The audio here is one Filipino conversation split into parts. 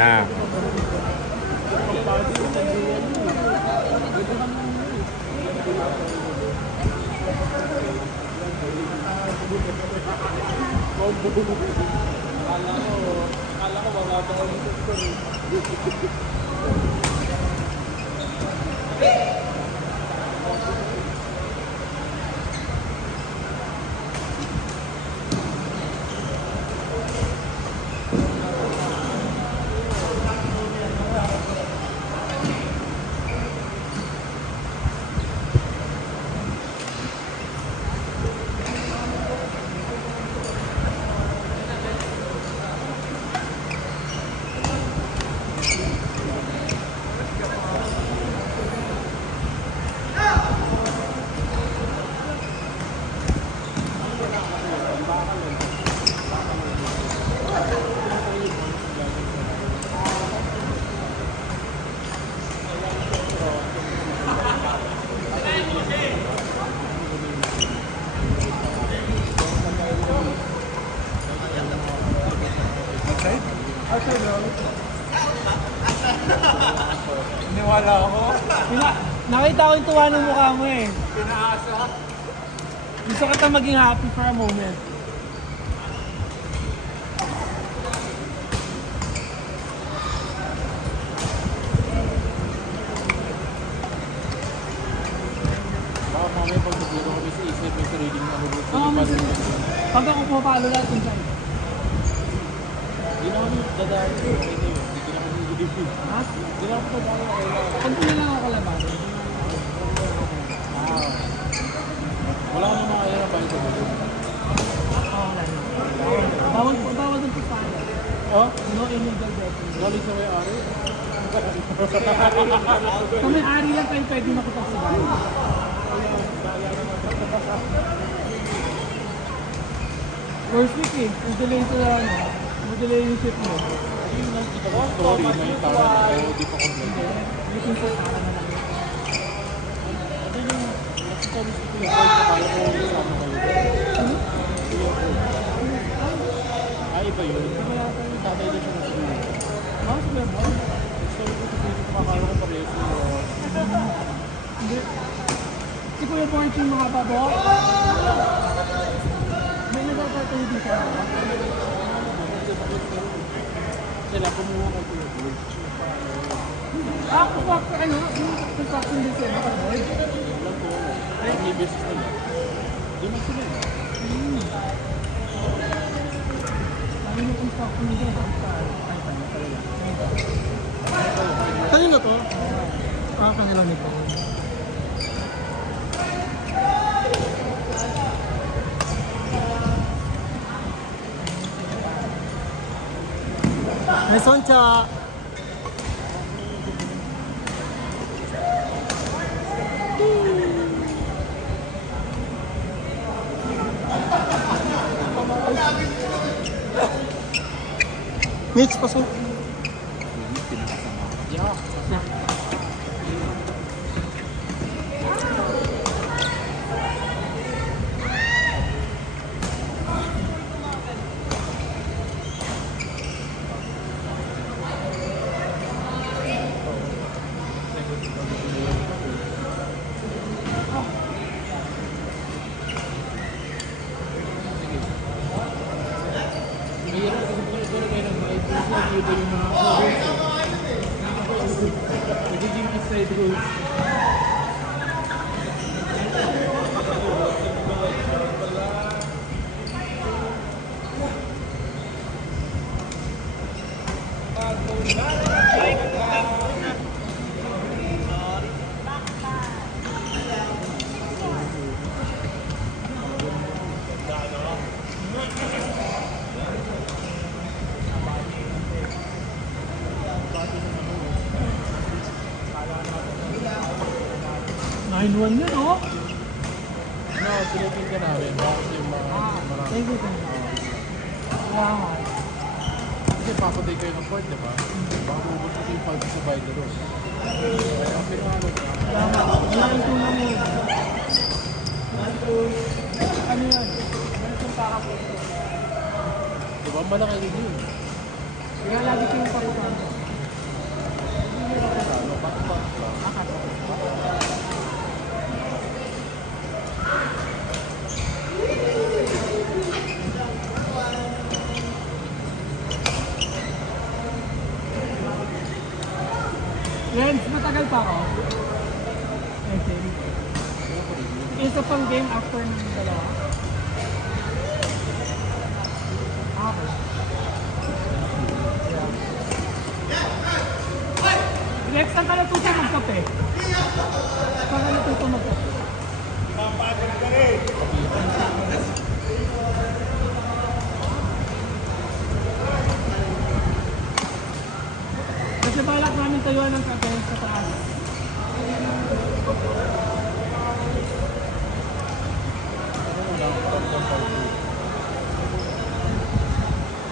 Ah. Akala ko mga taon ito. Iniwala ako. Nakita ko yung tuwa ng mukha mo eh. Pinaasa. Gusto kita maging happy for a moment. Baka mamaya pag nagluto kami sa isip, may sariling na hulog sa Oo, lipan. pag ako pumapalo lahat yung sa'yo. Hindi na kami dadaan. Okay na yun. Hindi na kami nililipin. Ha? Hindi na kami dadaan. Okay na. Pag hindi lang ako kalabas. Wala ka naman kaya na bayan sa bulo. Oo, wala na. Bawal ng pagpala. Oh? No illegal betting. Galing sa may-ari? Kung may ari lang tayo pwede makipagsabay. First week eh. Kung delay sa ano. Kung delay yung ship mo. Yung nakita ko story na yung tama na pero di pa kompleto. Looking for tara na lang. Ano yung nakita ko sa yung boy ko kaya ko isama kayo. Ay, iba yun. Yung tatay na siya na siguro. Mas ba mo? Story ko sa piso ko kakala ko parehas yung Hindi. Si Kuya Borchie makapabo? May nagpapatuloy dito. sila kumuha kay Kuya Boy. Ako pa, ano? Yung construction din siya, nakaboy. Alam ko, ay, may business nila. Di man sila eh. Ano yung construction din siya? Kanina to? Kanila nito. May soncha! Mitch, pasok. Mahirap kasi kung ito rin kayo nag-ride rules, nag-iba yung mga rules. Nagiging inside rules. Nine one yun, oh. No, silipin ka namin. Bakit yung mga marami. Thank you, thank you. Salamat. Kasi papaday kayo ng port, di ba? Baka ubos kasi yung pag-subay na doon. Kaya pinahalo ka. Salamat. Wala yung tulong mo. Ano yan? Meron yung parapo. Di ba malaki din yun? Kaya lagi kayong parutan. Renz, matagal pa ako. Okay. Isa pang game after ng dalawa. Okay. Next, saan ka natuto magkape? Saan ka natuto magkape? Kasi balak namin tayuan ng kape sa taas.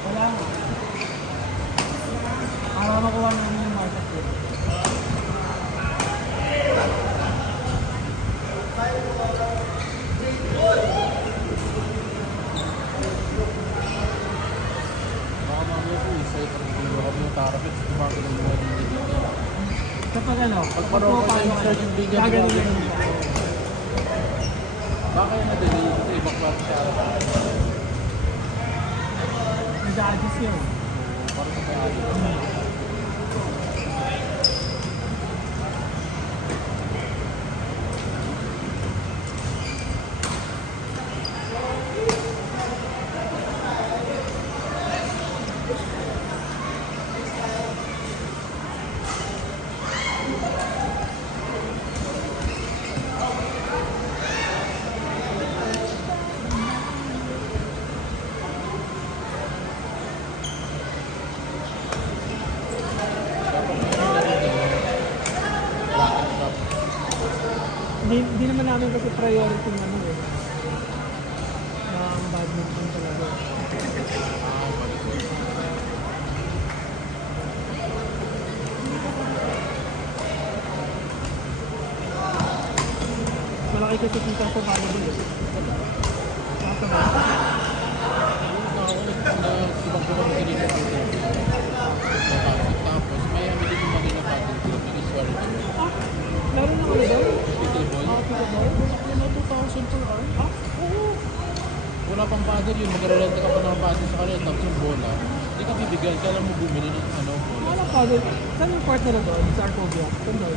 Wala nga. Para makuha namin yung market rate. Baka mamaya po isa yung pagkilo kami yung tarapit. Gumagano yung mga dito. Kapag ano, Pagparo ko yung search yung bigyan gagaling mo. lang. Baka yung na-delay sa ibang klase siya. Nag-a-adjust yun. Para sa kaya. Hindi naman namin kasi priority ng ano eh. Ng badminton talaga. Malaki kasi kita sa volleyball eh. Nasa ba? Ibang ko kami kanina dito. Tapos may amili yung mga ginapatid ko. Piniswari ko. Ah, laro na kayo doon? Pickleball. Pickleball? Ano, 2,000 per hour? Ah, oo. Wala pang paddle yun. Magre-renta ka pa ng paddle sa kanila. Tapos yung bola. Hindi ka bibigyan. Kailan mo bumili ng ano, bola. Wala pa doon. Saan yung partner na doon? Sa Arcovia? Saan doon?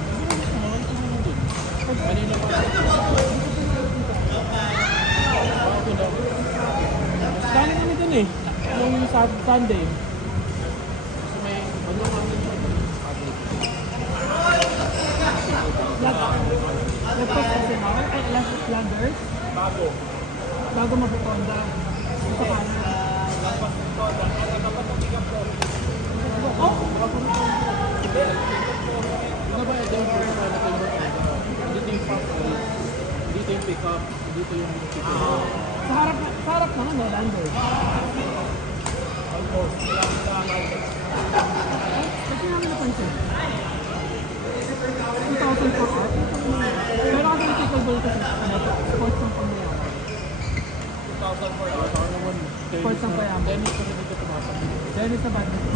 Kanina pa. Bago lang. Dali kami doon eh. Nung Sunday. Kasi may ano kami paddle. Nagpas kasi na ako. Ay, last Flanders. Bago. Bago mabutonda. Sa kanan. Oh! Ano ba ito yung dito yung pop dito yung pick up, dito yung pick up. Sa harap naman, no? Landers. Almost. Kasi namin napansin. 2,000 per set. Pero kasi yung pickleball kasi sports ng pamayaman. 2,000 per hour. Ano naman? Sports ng payaman. Tennis kasi dito tumatak. Tennis sa badminton.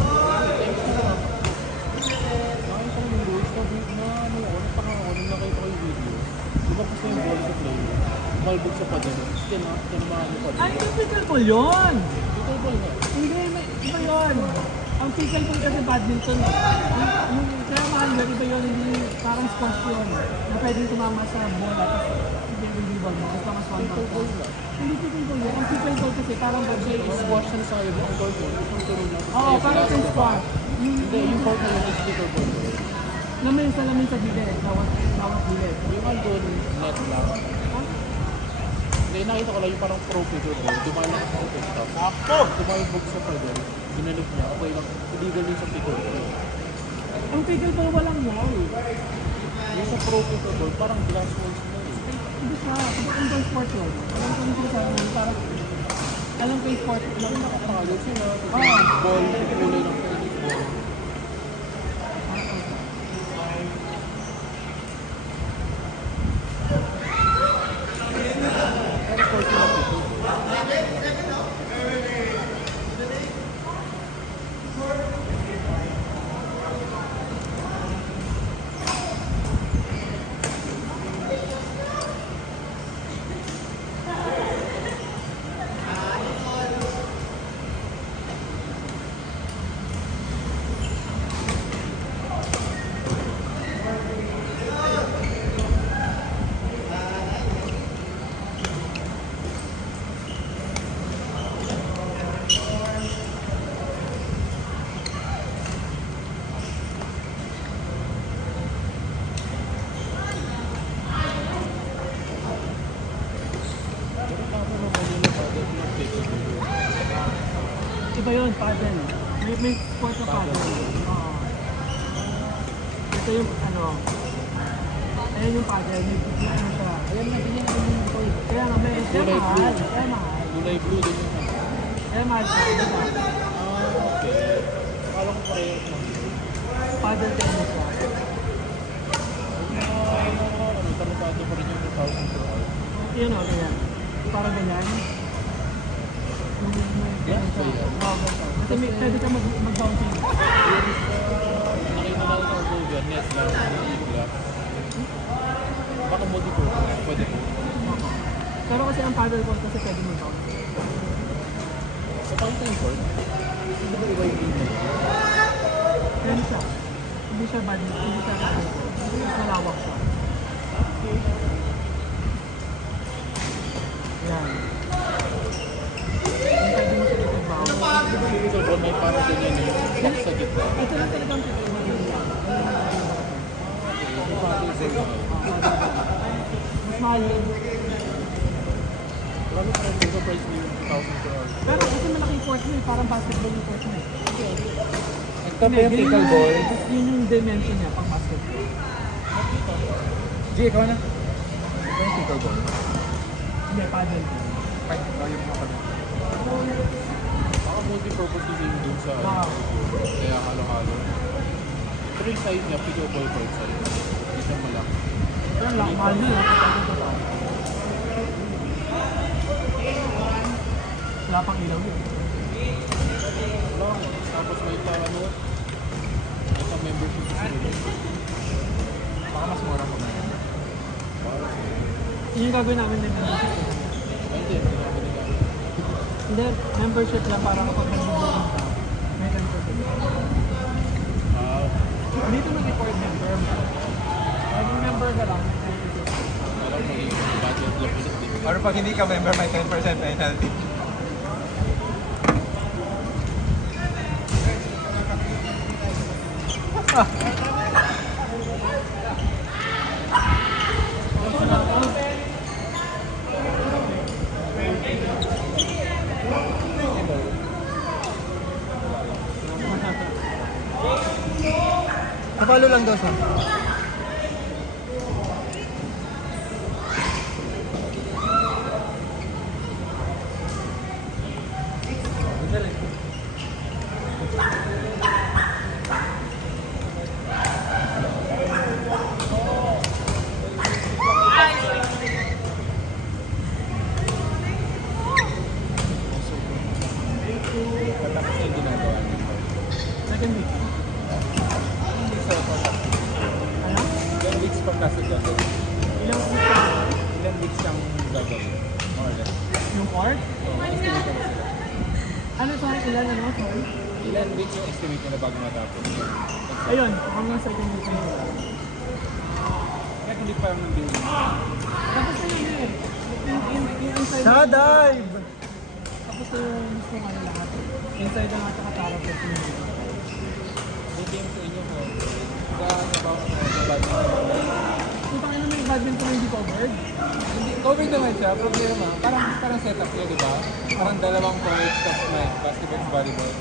Nakita ko yung rules na ano ako, napakako nung nakita ko yung video. Diba kasi yung ball sa play, malbog sa padalo. Tinamaan yung padalo. Ay, yung pickleball yun! Dito ball nga. Hindi, iba yun. Ang pickleball kasi badminton. Kaya mahal yun, iba yun. Hindi, parang squash yun. Na pwedeng tumama sa bola. Tapos, hindi ball mo. Basta mas one Pickleball nga. Hindi pickleball yun. Ang pickleball kasi parang Kasi squash na sa iyo, ang court mo, isang tuloy lang. Oo, parang sa squash. Hindi, yung court na yun is pickleball. Lamin sa gilid. Bawat gilid. Yung andun, net lang. Hindi, nakita ko lang yung parang pro pickleball. Tumalang sa desktop. Tumalbog sa padalo. Ginalik niya. Okay lang. Illegal yun sa pickleball. Ang pickleball walang wall. Yung sa pro pickleball, parang glass walls na eh. Hindi siya. Kasi indoor sport yun. Alam ko yung sinasabi mo. Parang, alam ko yung sport. Alam ko Nakapagod sila. Ah. Ball, kulay ng tennis ball. Pero court na pickleball. Ito yung ano, ayan yung paddle, may picture ano siya. Ayan na, ganyan yung toy. Kaya nga, may, kaya Kulay mahal, blue. kaya mahal. Kulay blue din yung ano. Kaya mahal siya, di ba? Okay. Akala ko parehas lang. Paddle tennis siya. Ano, tarantado pa rin yung 2,000 per hour. Yun o, ganyan. Para ganyan. Yeah, so yeah. Oo, ganito. Kasi may, pwede ka mag-bouncing. Nakita na ako sa dyan, net lang, hindi lang. Baka multi-purpose, pwede po. Pero kasi ang paddle court kasi pwede mag-bounce. Sa pakita yung court, hindi ba iba yung game? Ganyan siya. Hindi siya paddle, hindi siya paddle court. Mas malawak siya. Yan. Yung pwede mo siya dito bounce. So, bro, may parang ganyan yung box sa gitna. Ito lang talagang pwede mo din yan. Mas mahal yun. Marami pa rin dito price mo yung 2,000 per hour. Pero kasi malaking court mo eh, parang basketball yung court mo eh. Ito pa yung pickleball. Yun yung dimension niya pang basketball. G, ikaw na. Ito yung pickleball. Hindi, paddle. Ay, tayo mga pala. Baka multi-purpose yung game dun sa Wow. kaya halo-halo. Pero yung size niya, pickleball court size. Hindi siya malaki. Pero lang, mahal na yun. Wala pang ilaw yun. Lang. Tapos may pa ano, may pa membership sa sila. Baka mas mura ko na. Yun yung gagawin namin ng membership. Ay, hindi. Hindi namin nila. Hindi, membership lang para kapag nag-booking ka. May ganito sila. Dito mag-record member. Nag-member ka lang. Alam mo yung budget lang ulit dito. Or pag hindi ka member, may 10% penalty. Napalo lang daw siya. Katapos na yung ginagawa niyo. Second week. Hindi sa pagkakit. Ano? Ilang weeks pa kasi gagawin? Ilang week ka? Ilang weeks ang gagawin? More or less. Yung court? Estimate ko na sila. Ano sorry, ilan ano? Sorry? Ilan weeks yung estimate ko na bago matapos? Ayun, hanggang second week na yun. Kaya hindi pa yung building. Tapos na yun eh. Yung inside. dive! Tapos yung gusto nga nila lahat. Inside na nga sa katarap ko. Buti yung sa inyo ko. Gaano ba sa badminton? Kung tayo naman yung badminton hindi covered. Hindi, covered naman siya. Problema, parang setup niya, di ba? Parang dalawang courts, tapos may basketball and volleyball.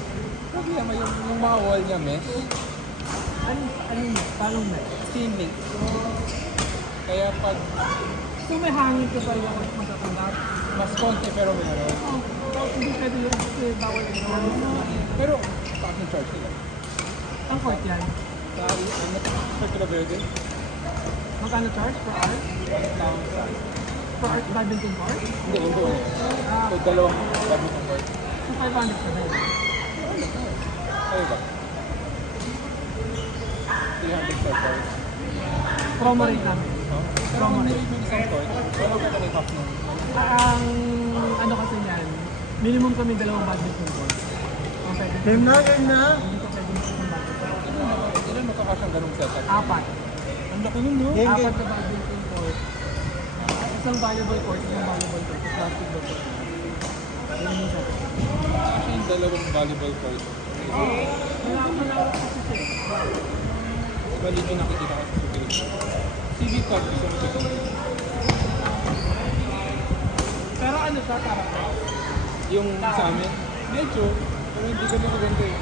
Problema, yung mga wall niya, mesh. Anong net? Paano net? Chain link. Kaya pag So may hangin ka pa yung magkakanggap. mas konti pero meron. Oh, hindi pwede yun kasi bawal yung hangin. Pero, bakit yung charge nila? Ang court yan. Sa ano, sa Kila Verde? Magkano charge per hour? Per hour badminton court? Hindi, hindi. So, dalawang badminton court. So 500 ka rin. Kayo ba? 300 per court. Promo rate namin. Promo rate. Isang court. Wala ka talaga half nun. Ang ano kasi yan, minimum kami dalawang badminton court. Ang pwede. Game na! Hindi ka pwede ng badminton. Ilan magkakasyang ganung setup? Apat. Ang laki nun, no? Apat na badminton court. Isang volleyball court, isang volleyball court, isang basketball court. Yun yung isa. Actually, yung dalawang volleyball court. Wala akong malawak kasi siya. Bali yung nakikita ko sa Pilipinas. CV card, gusto mo sa Pero ano siya, parang Yung sa amin, medyo, pero hindi ganun maganda eh.